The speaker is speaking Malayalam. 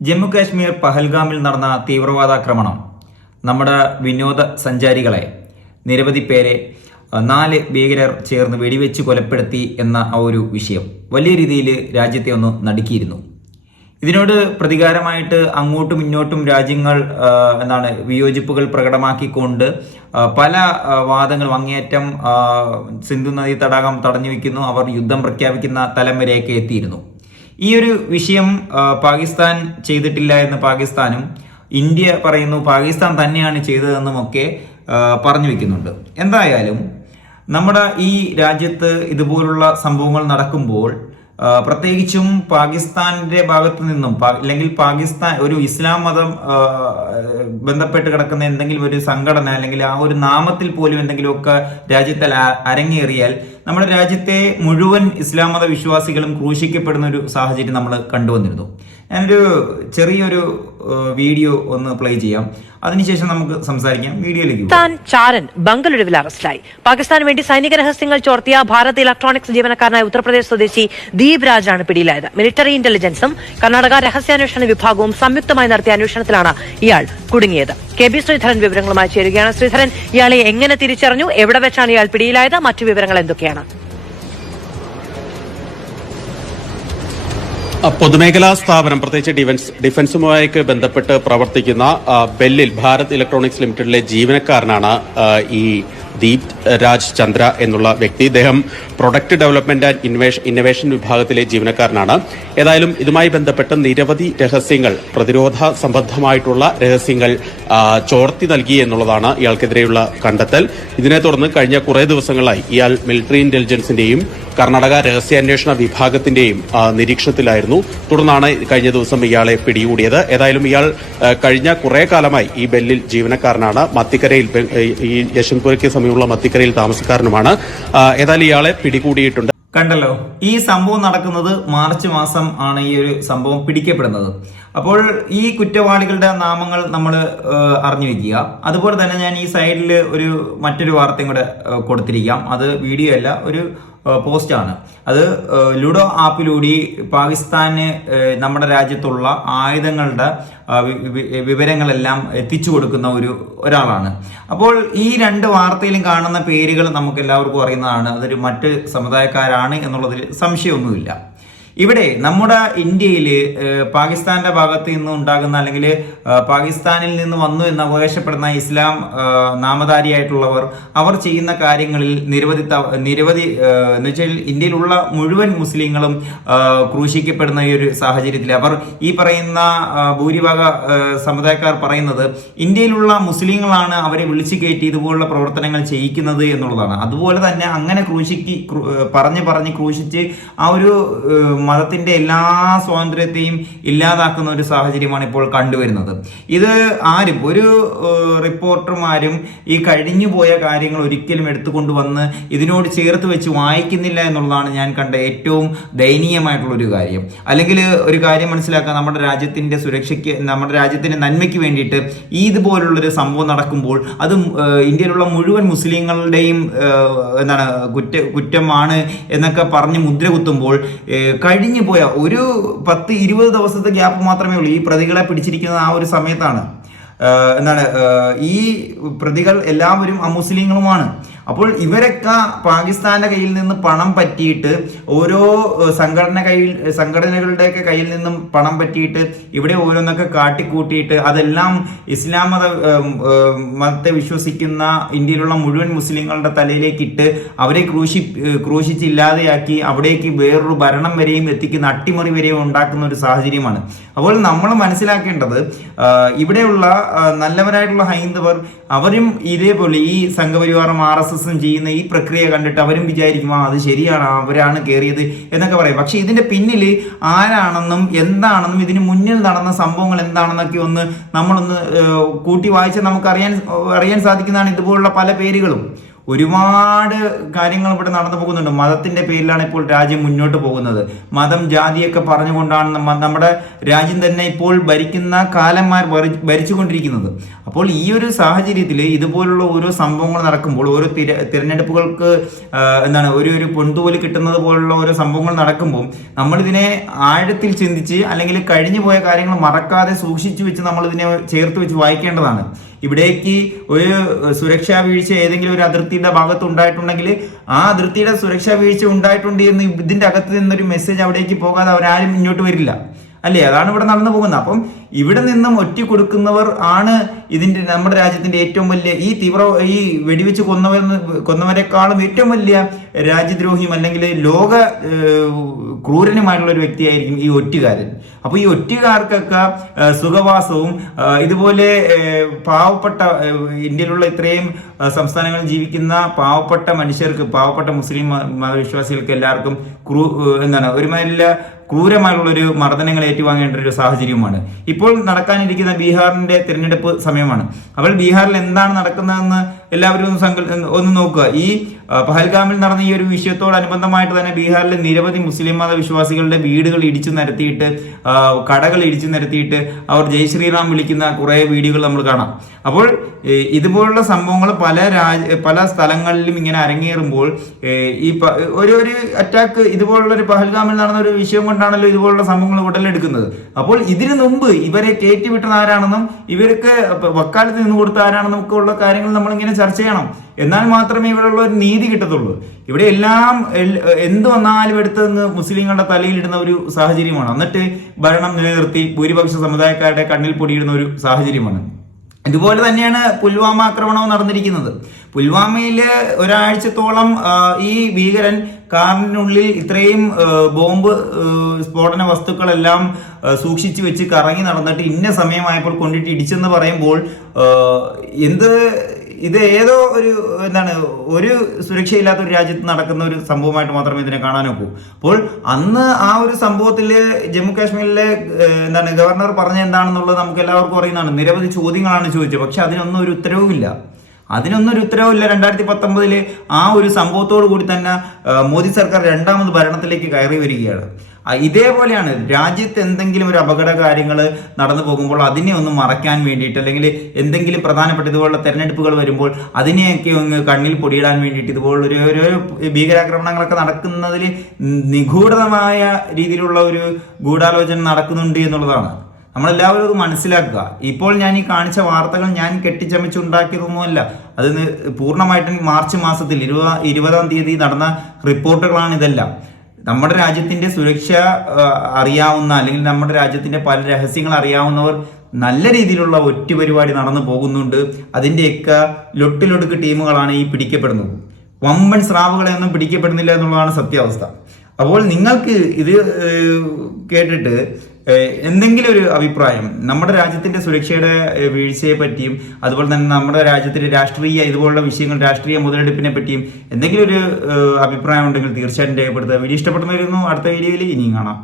ജമ്മു കാശ്മീർ പഹൽഗാമിൽ നടന്ന തീവ്രവാദാക്രമണം നമ്മുടെ വിനോദ സഞ്ചാരികളെ നിരവധി പേരെ നാല് ഭീകരർ ചേർന്ന് വെടിവെച്ച് കൊലപ്പെടുത്തി എന്ന ആ ഒരു വിഷയം വലിയ രീതിയിൽ രാജ്യത്തെ ഒന്ന് നടുക്കിയിരുന്നു. ഇതിനോട് പ്രതികാരമായിട്ട് അങ്ങോട്ടും ഇങ്ങോട്ടും രാജ്യങ്ങൾ എന്താണ് വിയോജിപ്പുകൾ പ്രകടമാക്കിക്കൊണ്ട് പല വാദങ്ങളും അങ്ങേയറ്റം സിന്ധു നദീ തടാകം തടഞ്ഞു വയ്ക്കുന്നു അവർ യുദ്ധം പ്രഖ്യാപിക്കുന്ന തലം വരെയൊക്കെ എത്തിയിരുന്നു. ഈ ഒരു വിഷയം പാകിസ്ഥാൻ ചെയ്തിട്ടില്ല എന്ന് പാകിസ്ഥാനും ഇന്ത്യ പറയുന്നു പാകിസ്ഥാൻ തന്നെയാണ് ചെയ്തതെന്നുമൊക്കെ പറഞ്ഞു വെക്കുന്നുണ്ട്. എന്തായാലും നമ്മുടെ ഈ രാജ്യത്ത് ഇതുപോലുള്ള സംഭവങ്ങൾ നടക്കുമ്പോൾ പ്രത്യേകിച്ചും പാകിസ്ഥാന്റെ ഭാഗത്ത് നിന്നും അല്ലെങ്കിൽ പാകിസ്ഥാൻ ഒരു ഇസ്ലാം മതം ബന്ധപ്പെട്ട് കിടക്കുന്ന എന്തെങ്കിലും ഒരു സംഘടന അല്ലെങ്കിൽ ആ ഒരു നാമത്തിൽ പോലും എന്തെങ്കിലുമൊക്കെ രാജ്യത്തിൽ അരങ്ങേറിയാൽ നമ്മുടെ രാജ്യത്തെ മുഴുവൻ ഇസ്ലാം മത വിശ്വാസികളും ക്രൂശിക്കപ്പെടുന്ന ഒരു സാഹചര്യം നമ്മൾ കണ്ടുവന്നിരുന്നു. ഞാനൊരു ചെറിയൊരു വീഡിയോ ഒന്ന് പ്ലേ ചെയ്യാം. അതിനുശേഷം നമുക്ക് സംസാരിക്കാം. വീഡിയോയിലേക്ക് താൻ ചാരൻ ബംഗളൂരുവിൽ അറസ്റ്റിലായി പാകിസ്ഥാന് വേണ്ടി സൈനിക രഹസ്യങ്ങൾ ചോർത്തിയ ഭാരത് ഇലക്ട്രോണിക്സ് ജീവനക്കാരനായ ഉത്തർപ്രദേശ് സ്വദേശി ദീപ് രാജാണ് പിടിയിലായത്. മിലിറ്ററി ഇന്റലിജൻസും കർണാടക രഹസ്യാന്വേഷണ വിഭാഗവും സംയുക്തമായി നടത്തിയ അന്വേഷണത്തിലാണ് ഇയാൾ കുടുങ്ങിയത്. കെ ബി ശ്രീധരൻ വിവരങ്ങളുമായി ചേരുകയാണ്. ശ്രീധരൻ ഇയാളെ എങ്ങനെ തിരിച്ചറിഞ്ഞു? എവിടെ വെച്ചാണ് ഇയാൾ പിടിയിലായത്? മറ്റു വിവരങ്ങൾ എന്തൊക്കെയാണ്? പൊതുമേഖലാ സ്ഥാപനം പ്രത്യേകിച്ച് ഡിഫൻസ് ഡിഫൻസുമായി ബന്ധപ്പെട്ട് പ്രവർത്തിക്കുന്ന ബെല്ലിൽ ഭാരത് ഇലക്ട്രോണിക്സ് ലിമിറ്റഡിലെ ജീവനക്കാരനാണ് ഈ ദീപ് രാജ് ചന്ദ്ര എന്നുള്ള വ്യക്തി. ഇദ്ദേഹം product development and innovation innovation വിഭാഗത്തിലെ ജീവനക്കാരനാണ്. ഏതായാലും ഇതുമായി ബന്ധപ്പെട്ട് നിരവധി രഹസ്യങ്ങൾ പ്രതിരോധ സംബന്ധമായിട്ടുള്ള രഹസ്യങ്ങൾ ചോർത്തി നൽകി എന്നുള്ളതാണ് ഇയാൾക്കെതിരെയുള്ള കണ്ടെത്തൽ. ഇതിനെ തുടർന്ന് കഴിഞ്ഞ കുറേ ദിവസങ്ങളായി ഇയാൾ മിലിറ്ററി ഇന്റലിജൻസിന്റെയും കർണാടക രഹസ്യാന്വേഷണ വിഭാഗത്തിന്റെയും നിരീക്ഷണത്തിലായിരുന്നു. തുടർന്നാണ് കഴിഞ്ഞ ദിവസം ഇയാളെ പിടികൂടിയത്. ഏതായാലും ഇയാൾ കഴിഞ്ഞ കുറേ കാലമായി ഈ ബെല്ലിൽ ജീവനക്കാരനാണ്. മത്തിക്കരയിൽ ഈ യശ്വന്ത്പുരയ്ക്ക് സമീപമുള്ള മത്തിക്കരയിൽ താമസക്കാരനുമാണ്. ഏതായാലും ഇയാളെ പിടികൂടിയിട്ടുണ്ട്. കണ്ടല്ലോ ഈ സംഭവം നടക്കുന്നത് മാർച്ച് മാസം ആണ് ഈ ഒരു സംഭവം പിടിക്കപ്പെടുന്നത്. അപ്പോൾ ഈ കുറ്റവാളികളുടെ നാമങ്ങൾ നമ്മൾ അറിഞ്ഞു വെക്കുക അതുപോലെ തന്നെ ഞാൻ ഈ സൈഡിൽ ഒരു മറ്റൊരു വാർത്തയും കൂടെ കൊടുത്തിരിക്കാം. അത് വീഡിയോ അല്ല ഒരു പോസ്റ്റ് പോസ്റ്റാണ് അത് ലുഡോ ആപ്പിലൂടെ പാകിസ്ഥാന് നമ്മുടെ രാജ്യത്തുള്ള ആയുധങ്ങളുടെ വിവരങ്ങളെല്ലാം എത്തിച്ചു കൊടുക്കുന്ന ഒരു ഒരാളാണ്. അപ്പോൾ ഈ രണ്ട് വാർത്തയിലും കാണുന്ന പേരുകൾ നമുക്ക് എല്ലാവർക്കും അറിയുന്നതാണ്. അതൊരു മറ്റ് സമുദായക്കാരാണ് എന്നുള്ളതിൽ സംശയമൊന്നുമില്ല. ഇവിടെ നമ്മുടെ ഇന്ത്യയിൽ പാകിസ്ഥാന്റെ ഭാഗത്ത് നിന്ന് ഉണ്ടാകുന്ന അല്ലെങ്കിൽ പാകിസ്ഥാനിൽ നിന്ന് വന്നു എന്ന് അവകാശപ്പെടുന്ന ഇസ്ലാം നാമധാരിയായിട്ടുള്ളവർ അവർ ചെയ്യുന്ന കാര്യങ്ങളിൽ നിരവധി നിരവധി എന്ന് വെച്ചാൽ ഇന്ത്യയിലുള്ള മുഴുവൻ മുസ്ലിങ്ങളും ക്രൂശിക്കപ്പെടുന്ന ഈ ഒരു സാഹചര്യത്തിൽ അവർ ഈ പറയുന്ന ഭൂരിഭാഗ സമുദായക്കാർ പറയുന്നത് ഇന്ത്യയിലുള്ള മുസ്ലിങ്ങളാണ് അവരെ വിളിച്ചു കയറ്റി ഇതുപോലുള്ള പ്രവർത്തനങ്ങൾ ചെയ്യിക്കുന്നത് എന്നുള്ളതാണ്. അതുപോലെ തന്നെ അങ്ങനെ ക്രൂശിക്ക് പറഞ്ഞു പറഞ്ഞ് ക്രൂശിച്ച് ആ ഒരു മതത്തിന്റെ എല്ലാ സ്വാതന്ത്ര്യത്തെയും ഇല്ലാതാക്കുന്ന ഒരു സാഹചര്യമാണ് ഇപ്പോൾ കണ്ടുവരുന്നത്. ഇത് ആരും ഒരു റിപ്പോർട്ടർമാരും ഈ കഴിഞ്ഞു പോയ കാര്യങ്ങൾ ഒരിക്കലും എടുത്തുകൊണ്ട് വന്ന് ഇതിനോട് ചേർത്ത് വെച്ച് വായിക്കുന്നില്ല എന്നുള്ളതാണ് ഞാൻ കണ്ട ഏറ്റവും ദയനീയമായിട്ടുള്ള ഒരു കാര്യം. അല്ലെങ്കിൽ ഒരു കാര്യം മനസ്സിലാക്കുക നമ്മുടെ രാജ്യത്തിന്റെ സുരക്ഷയ്ക്ക് നമ്മുടെ രാജ്യത്തിന്റെ നന്മയ്ക്ക് വേണ്ടിയിട്ട് ഈ ഇതുപോലുള്ളൊരു സംഭവം നടക്കുമ്പോൾ അത് ഇന്ത്യയിലുള്ള മുഴുവൻ മുസ്ലിങ്ങളുടെയും എന്താണ് കുറ്റ കുറ്റമാണ് എന്നൊക്കെ പറഞ്ഞ് മുദ്ര കുത്തുമ്പോൾ കഴിഞ്ഞു പോയ ഒരു പത്ത് ഇരുപത് ദിവസത്തെ ഗ്യാപ്പ് മാത്രമേ ഉള്ളൂ ഈ പ്രതികളെ പിടിച്ചിരിക്കുന്ന ആ ഒരു സമയത്താണ്. എന്താണ് ഈ പ്രതികൾ എല്ലാവരും അമുസ്ലിങ്ങളുമാണ്. അപ്പോൾ ഇവരൊക്കെ പാകിസ്ഥാന്റെ കയ്യിൽ നിന്ന് പണം പറ്റിയിട്ട് ഓരോ സംഘടന കയ്യിൽ സംഘടനകളുടെയൊക്കെ കയ്യിൽ നിന്നും പണം പറ്റിയിട്ട് ഇവിടെ ഓരോന്നൊക്കെ കാട്ടിക്കൂട്ടിയിട്ട് അതെല്ലാം ഇസ്ലാം മത മതത്തെ വിശ്വസിക്കുന്ന ഇന്ത്യയിലുള്ള മുഴുവൻ മുസ്ലിങ്ങളുടെ തലയിലേക്ക് ഇട്ട് അവരെ ക്രൂശി ക്രൂശിച്ചില്ലാതെയാക്കി അവിടേക്ക് വേറൊരു ഭരണം വരെയും എത്തിക്കുന്ന അട്ടിമറി വരെയും ഉണ്ടാക്കുന്ന ഒരു സാഹചര്യമാണ്. അപ്പോൾ നമ്മൾ മനസ്സിലാക്കേണ്ടത് ഇവിടെയുള്ള നല്ലവരായിട്ടുള്ള ഹൈന്ദവർ അവരും ഇതേപോലെ ഈ സംഘപരിവാറും ആർ എസ് എസും ചെയ്യുന്ന ഈ പ്രക്രിയ കണ്ടിട്ട് അവരും വിചാരിക്കും ആ അത് ശരിയാണ് അവരാണ് കയറിയത് എന്നൊക്കെ പറയും. പക്ഷെ ഇതിന്റെ പിന്നിൽ ആരാണെന്നും എന്താണെന്നും ഇതിന് മുന്നിൽ നടന്ന സംഭവങ്ങൾ എന്താണെന്നൊക്കെ ഒന്ന് നമ്മളൊന്ന് കൂട്ടി വായിച്ചാൽ നമുക്ക് അറിയാൻ അറിയാൻ സാധിക്കുന്നതാണ് ഇതുപോലുള്ള പല പേരുകളും. ഒരുപാട് കാര്യങ്ങൾ ഇവിടെ നടന്നു പോകുന്നുണ്ട്. മതത്തിന്റെ പേരിലാണ് ഇപ്പോൾ രാജ്യം മുന്നോട്ട് പോകുന്നത്. മതം ജാതിയൊക്കെ പറഞ്ഞുകൊണ്ടാണ് നമ്മ- നമ്മുടെ രാജ്യം തന്നെ ഇപ്പോൾ ഭരിക്കുന്ന കാലന്മാർ ഭരി- ഭരിച്ചുകൊണ്ടിരിക്കുന്നത്. അപ്പോൾ ഈ ഒരു സാഹചര്യത്തിൽ ഇതുപോലുള്ള ഓരോ സംഭവങ്ങൾ നടക്കുമ്പോൾ ഓരോ തിര തിരഞ്ഞെടുപ്പുകൾക്ക് എന്താണ് ഒരു ഒരു പൊൻതൂവൽ കിട്ടുന്നത് പോലുള്ള ഓരോ സംഭവങ്ങൾ നടക്കുമ്പോൾ നമ്മളിതിനെ ആഴത്തിൽ ചിന്തിച്ച് അല്ലെങ്കിൽ കഴിഞ്ഞു പോയ കാര്യങ്ങൾ മറക്കാതെ സൂക്ഷിച്ചു വെച്ച് നമ്മളിതിനെ ചേർത്ത് വെച്ച് വായിക്കേണ്ടതാണ്. ഇവിടേക്ക് ഒരു സുരക്ഷാ വീഴ്ച ഏതെങ്കിലും ഒരു അതിർത്തിയുടെ ഭാഗത്ത് ഉണ്ടായിട്ടുണ്ടെങ്കിൽ ആ അതിർത്തിയുടെ സുരക്ഷാ വീഴ്ച ഉണ്ടായിട്ടുണ്ട് എന്ന് ഇതിന്റെ അകത്ത് നിന്നൊരു മെസ്സേജ് അവിടേക്ക് പോകാതെ അവരാരും മുന്നോട്ട് വരില്ല. അല്ലേ? അതാണ് ഇവിടെ നടന്നു പോകുന്നത്. അപ്പം ഇവിടെ നിന്നും ഒറ്റ കൊടുക്കുന്നവർ ആണ് ഇതിന്റെ നമ്മുടെ രാജ്യത്തിന്റെ ഏറ്റവും വലിയ ഈ തീവ്ര ഈ വെടിവെച്ച് കൊന്നവർ കൊന്നവരെക്കാളും ഏറ്റവും വലിയ രാജ്യദ്രോഹിയും അല്ലെങ്കിൽ ലോക ക്രൂരനുമായിട്ടുള്ള ഒരു വ്യക്തിയായിരിക്കും ഈ ഒറ്റുകാരൻ. അപ്പോൾ ഈ ഒറ്റുകാർക്കൊക്കെ സുഖവാസവും ഇതുപോലെ പാവപ്പെട്ട ഇന്ത്യയിലുള്ള ഇത്രയും സംസ്ഥാനങ്ങളിൽ ജീവിക്കുന്ന പാവപ്പെട്ട മനുഷ്യർക്ക് പാവപ്പെട്ട മുസ്ലിം മതവിശ്വാസികൾക്ക് എല്ലാവർക്കും ക്രൂ എന്താണ് ഒരുമാതിരി ക്രൂരമായിട്ടുള്ള ഒരു മർദ്ദനങ്ങൾ ഏറ്റുവാങ്ങേണ്ട ഒരു സാഹചര്യമാണ് ഇപ്പോൾ നടക്കാനിരിക്കുന്ന ബീഹാറിന്റെ തിരഞ്ഞെടുപ്പ് സമയമാണ്. അപ്പോൾ ബീഹാറിൽ എന്താണ് നടക്കുന്നതെന്ന് എല്ലാവരും ഒന്ന് സങ്കൽ ഒന്ന് നോക്കുക. ഈ പഹൽഗാമിൽ നടന്ന ഈ ഒരു വിഷയത്തോടനുബന്ധമായിട്ട് തന്നെ ബീഹാറിലെ നിരവധി മുസ്ലിം മത വിശ്വാസികളുടെ വീടുകൾ ഇടിച്ചു നിരത്തിയിട്ട് കടകൾ ഇടിച്ചു നിരത്തിയിട്ട് അവർ ജയ് ശ്രീറാം വിളിക്കുന്ന കുറേ വീഡിയോകൾ നമ്മൾ കാണാം. അപ്പോൾ ഇതുപോലുള്ള സംഭവങ്ങൾ പല രാജ പല സ്ഥലങ്ങളിലും ഇങ്ങനെ അരങ്ങേറുമ്പോൾ ഈ ഒരു ഒരു അറ്റാക്ക് ഇതുപോലുള്ള ഒരു പഹൽഗാമിൽ നടന്ന ഒരു വിഷയം കൊണ്ടാണല്ലോ ഇതുപോലുള്ള സംഭവങ്ങൾ ഉടലെടുക്കുന്നത്. അപ്പോൾ ഇതിനു മുമ്പ് ഇവരെ കയറ്റിവിട്ടത് ആരാണെന്നും ഇവർക്ക് വക്കാലത്ത് നിന്ന് കൊടുത്ത ആരാണെന്നും ഒക്കെ ഉള്ള കാര്യങ്ങൾ നമ്മളിങ്ങനെ ചർച്ച ചെയ്യണം. എന്നാൽ മാത്രമേ ഇവിടെയുള്ള ഒരു നീതി കിട്ടത്തുള്ളൂ. ഇവിടെ എല്ലാം എന്ത് വന്നാലും എടുത്തെന്ന് മുസ്ലിങ്ങളുടെ തലയിലിടുന്ന ഒരു സാഹചര്യമാണ്. എന്നിട്ട് ഭരണം നിലനിർത്തി ഭൂരിപക്ഷ സമുദായക്കാരുടെ കണ്ണിൽ പൊടിയിടുന്ന ഒരു സാഹചര്യമാണ്. ഇതുപോലെ തന്നെയാണ് പുൽവാമ ആക്രമണവും നടന്നിരിക്കുന്നത്. പുൽവാമയിൽ ഒരാഴ്ചത്തോളം ഈ ഭീകരൻ കാറിനുള്ളിൽ ഇത്രയും ബോംബ് സ്ഫോടന വസ്തുക്കളെല്ലാം സൂക്ഷിച്ചു വെച്ച് കറങ്ങി നടന്നിട്ട് ഇന്ന സമയമായപ്പോൾ കൊണ്ടിട്ട് ഇടിച്ചെന്ന് പറയുമ്പോൾ എന്ത് ഇത് ഏതോ ഒരു എന്താണ് ഒരു സുരക്ഷയില്ലാത്ത ഒരു രാജ്യത്ത് നടക്കുന്ന ഒരു സംഭവമായിട്ട് മാത്രമേ ഇതിനെ കാണാനൊക്കൂ. അപ്പോൾ അന്ന് ആ ഒരു സംഭവത്തിൽ ജമ്മു കാശ്മീരിലെ എന്താണ് ഗവർണർ പറഞ്ഞ എന്താണെന്നുള്ളത് നമുക്ക് എല്ലാവർക്കും അറിയുന്നതാണ്. നിരവധി ചോദ്യങ്ങളാണ് ചോദിച്ചത്. പക്ഷെ അതിനൊന്നും ഒരു ഉത്തരവുമില്ല. അതിനൊന്നും ഒരു ഉത്തരവില്ല രണ്ടായിരത്തി പത്തൊമ്പതിലെ ആ ഒരു സംഭവത്തോടു കൂടി തന്നെ മോദി സർക്കാർ രണ്ടാമത് ഭരണത്തിലേക്ക് കയറി വരികയാണ്. ഇതേപോലെയാണ് രാജ്യത്ത് എന്തെങ്കിലും ഒരു അപകട കാര്യങ്ങൾ നടന്നു പോകുമ്പോൾ അതിനെ ഒന്ന് മറയ്ക്കാൻ വേണ്ടിയിട്ട് അല്ലെങ്കിൽ എന്തെങ്കിലും പ്രധാനപ്പെട്ട ഇതുപോലുള്ള തെരഞ്ഞെടുപ്പുകൾ വരുമ്പോൾ അതിനെയൊക്കെ ഒന്ന് കണ്ണിൽ പൊടിയിടാൻ വേണ്ടിയിട്ട് ഇതുപോലുള്ള ഒരു ഭീകരാക്രമണങ്ങളൊക്കെ നടക്കുന്നതിൽ നിഗൂഢമായ രീതിയിലുള്ള ഒരു ഗൂഢാലോചന നടക്കുന്നുണ്ട് എന്നുള്ളതാണ്. നമ്മളെല്ലാവരും അത് മനസ്സിലാക്കുക. ഇപ്പോൾ ഞാൻ ഈ കാണിച്ച വാർത്തകൾ ഞാൻ കെട്ടിച്ചമച്ചുണ്ടാക്കിയതൊന്നുമല്ല അത് പൂർണമായിട്ടും മാർച്ച് മാസത്തിൽ ഇരുപതാം ഇരുപതാം തീയതി നടന്ന റിപ്പോർട്ടുകളാണ് ഇതെല്ലാം നമ്മുടെ രാജ്യത്തിന്റെ സുരക്ഷ അറിയാവുന്ന അല്ലെങ്കിൽ നമ്മുടെ രാജ്യത്തിന്റെ പല രഹസ്യങ്ങൾ അറിയാവുന്നവർ നല്ല രീതിയിലുള്ള ഒറ്റ പരിപാടി നടന്നു പോകുന്നുണ്ട്. അതിന്റെയൊക്കെ ലൊട്ടിലൊടുക്ക് ടീമുകളാണ് ഈ പിടിക്കപ്പെടുന്നത്. വമ്പൻ സ്രാവുകളെ ഒന്നും പിടിക്കപ്പെടുന്നില്ല എന്നുള്ളതാണ് സത്യാവസ്ഥ. അപ്പോൾ നിങ്ങൾക്ക് ഇത് കേട്ടിട്ട് എന്തെങ്കിലും ഒരു അഭിപ്രായം നമ്മുടെ രാജ്യത്തിന്റെ സുരക്ഷയുടെ വീഴ്ചയെ പറ്റിയും അതുപോലെ തന്നെ നമ്മുടെ രാജ്യത്തിന്റെ രാഷ്ട്രീയ ഇതുപോലുള്ള വിഷയങ്ങൾ രാഷ്ട്രീയ മുതലെടുപ്പിനെ പറ്റിയും എന്തെങ്കിലും ഒരു അഭിപ്രായം ഉണ്ടെങ്കിൽ തീർച്ചയായിട്ടും രേഖപ്പെടുത്തുക. വീഡിയോ ഇഷ്ടപ്പെടുന്നവരുന്നു അടുത്ത വീഡിയോയിൽ ഇനിയും കാണാം.